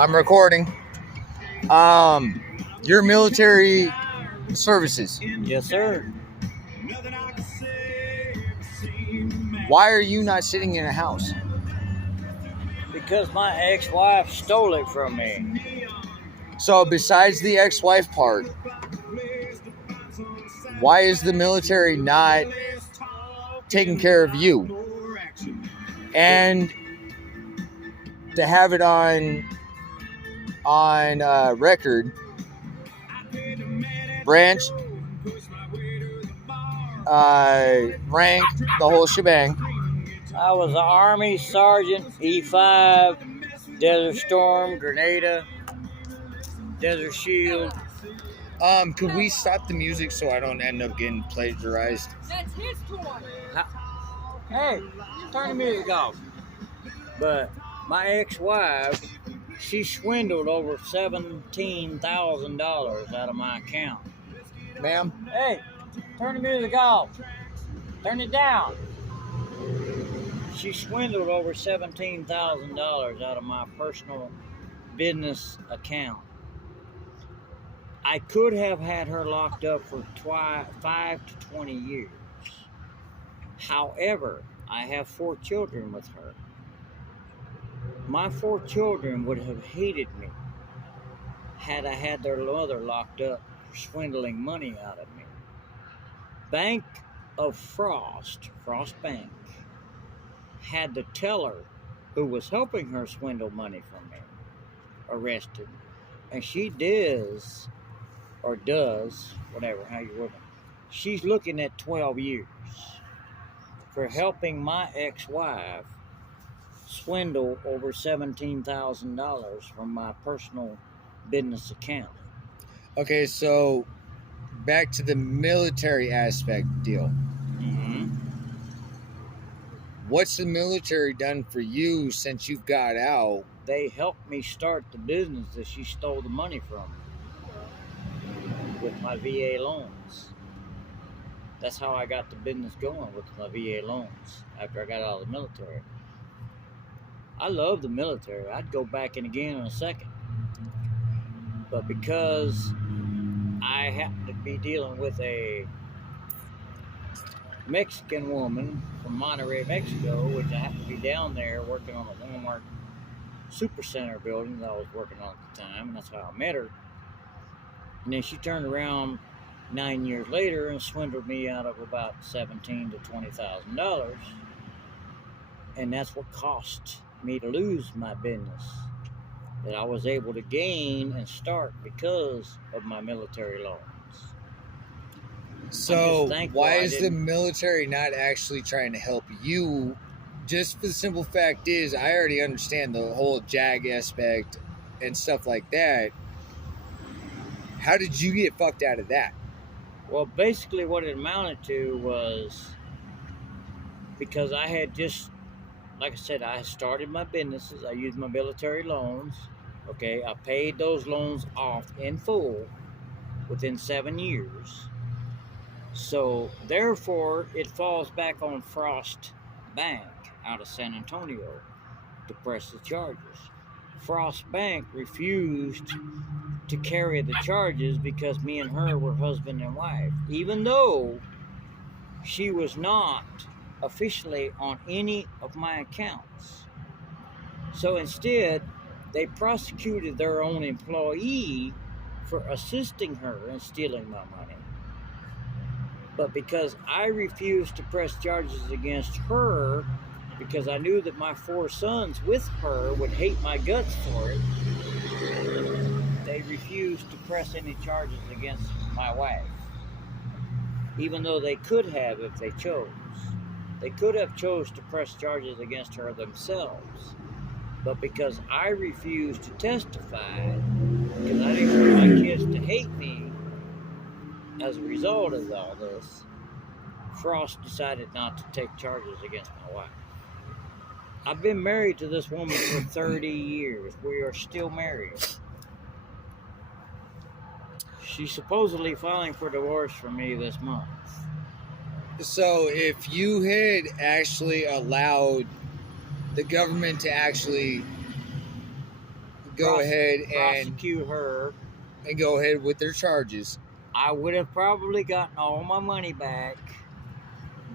I'm recording. Your military services. Yes, sir. Why are you not sitting in a house? Because my ex-wife stole it from me. So besides the ex-wife part, why is the military not taking care of you? And to have it on record, branch, rank, the whole shebang. I was an Army Sergeant, E5, Desert Storm, Grenada, Desert Shield. Could we stop the music so I don't end up getting plagiarized? That's his toy. Hey, turn the music off. But my ex-wife, she swindled over $17,000 out of my account. Ma'am? Hey, turn the music off. Turn it down. She swindled over $17,000 out of my personal business account. I could have had her locked up for 5 to 20 years. However, I have 4 children with her. My 4 children would have hated me had I had their mother locked up for swindling money out of me. Bank of Frost Bank, had the teller who was helping her swindle money from me arrested. And she does, whatever, how you word it, she's looking at 12 years for helping my ex-wife swindle over $17,000 from my personal business account. Okay, so back to the military aspect deal. Mm-hmm. What's the military done for you since you've got out? They helped me start the business that she stole the money from with my VA loans. That's how I got the business going, with my VA loans after I got out of the military. I love the military. I'd go back in again in a second. But because I happen to be dealing with a Mexican woman from Monterrey, Mexico, which I happened to be down there working on a Walmart Supercenter building that I was working on at the time, and that's how I met her. And then she turned around 9 years later and swindled me out of about $17,000 to $20,000, and that's what cost me to lose my business that I was able to gain and start because of my military loans. So why is the military not actually trying to help you? Just for the simple fact is, I already understand the whole JAG aspect and stuff like that. How did you get fucked out of that? Well, basically what it amounted to was because I had just, like I said, I started my businesses. I used my military loans. Okay, I paid those loans off in full within 7 years. So therefore, it falls back on Frost Bank out of San Antonio to press the charges. Frost Bank refused to carry the charges because me and her were husband and wife, even though she was not officially on any of my accounts. So instead, they prosecuted their own employee for assisting her in stealing my money. But because I refused to press charges against her, because I knew that my 4 sons with her would hate my guts for it, they refused to press any charges against my wife. Even though they could have if they chose. They could have chose to press charges against her themselves. But because I refused to testify, because I didn't want my kids to hate me as a result of all this, Frost decided not to take charges against my wife. I've been married to this woman for 30 years. We are still married. She's supposedly filing for divorce from me this month. So if you had actually allowed the government to actually go ahead and prosecute her, go ahead with their charges. I would have probably gotten all my money back,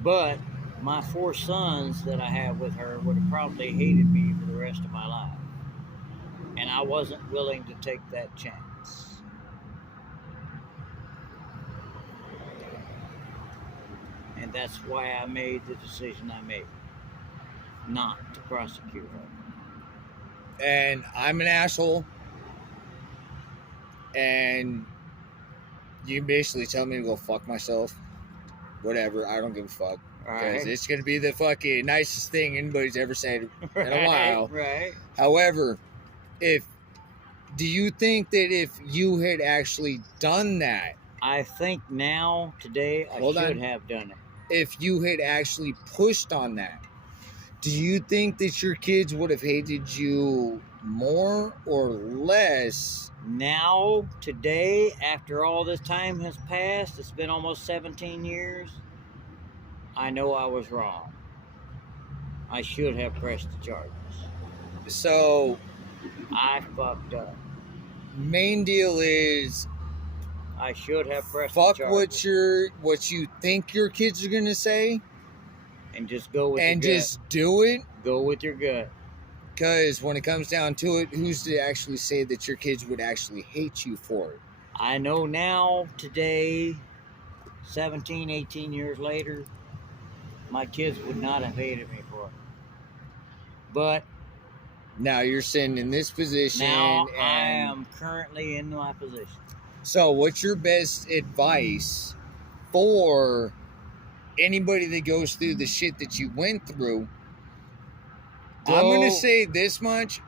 but my 4 sons that I have with her would have probably hated me for the rest of my life. And I wasn't willing to take that chance. And that's why I made the decision I made, not to prosecute her. And I'm an asshole. And you basically tell me to go fuck myself. Whatever, I don't give a fuck. Because Right? it's going to be the fucking nicest thing anybody's ever said in a while. Right. However, do you think that if you had actually done that, I think now, today, I Hold should on. have done it. if you had actually pushed on that, do you think that your kids would have hated you more or less? Now, today, after all this time has passed, it's been almost 17 years, I know I was wrong. I should have pressed the charges. So, I fucked up. main deal is I should have pressed fuck the charges. what you think your kids are gonna say, And just go with and your gut. just do it. Go with your gut. Because when it comes down to it, who's to actually say that your kids would actually hate you for it? I know now, today, 17, 18 years later, my kids would not have hated me for it. But Now you're sitting in this position. now and I am currently in my position. So, what's your best advice for anybody that goes through the shit that you went through? I'm going to say this much.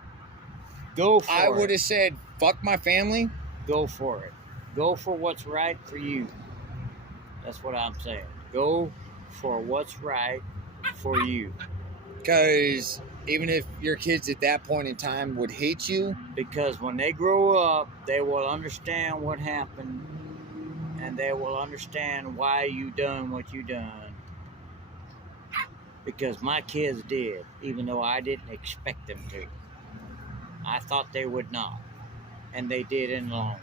Go for I it. would have said, fuck my family. Go for it. Go for what's right for you. That's what I'm saying. Go for what's right for you. Because even if your kids at that point in time would hate you, Because when they grow up, they will understand what happened, and they will understand why you done what you done. Because my kids did, even though I didn't expect them to. I thought they would not, and they did in the long run.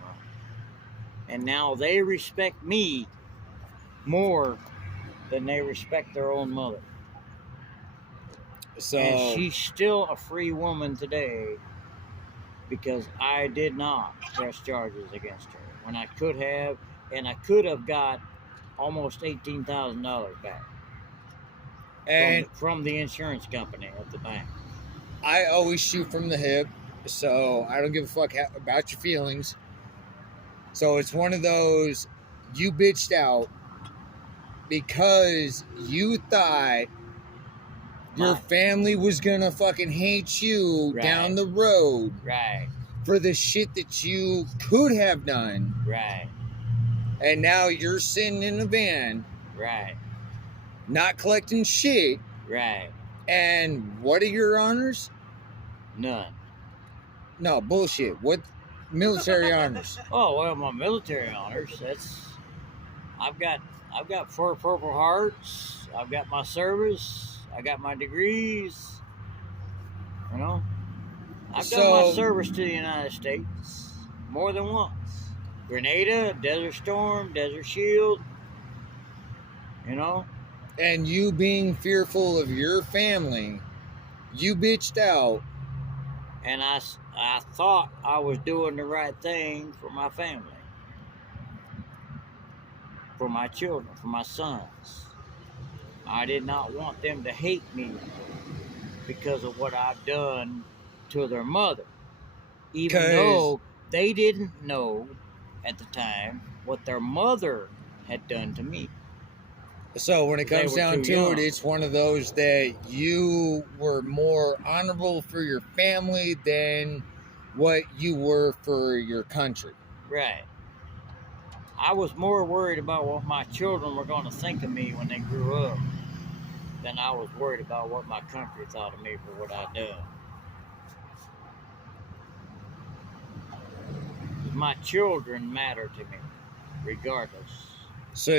And now they respect me more than they respect their own mother. so And she's still a free woman today because I did not press charges against her when I could have, and I could have got almost $18,000 back and from the insurance company at the bank. I always shoot from the hip, so I don't give a fuck about your feelings. So it's one of those, you bitched out because you thought your Right. family was gonna fucking hate you Right. down the road Right, for the shit that you could have done, right, and now you're sitting in a van right, not collecting shit. right. And what are your honors? None. No, bullshit. What military honors? Oh well, my military honors. I've got 4 Purple Hearts. I've got my service. I got my degrees. You know, I've done my So- service to the United States more than once. Grenada, Desert Storm, Desert Shield. You know, And you being fearful of your family, you bitched out. and I thought I was doing the right thing for my family, for my children, for my sons. I did not want them to hate me because of what I've done to their mother, even 'Cause- though they didn't know at the time what their mother had done to me. So when it They comes were down too to young. it, it's one of those that you were more honorable for your family than what you were for your country. Right. I was more worried about what my children were going to think of me when they grew up than I was worried about what my country thought of me for what I'd done. My children matter to me, regardless. So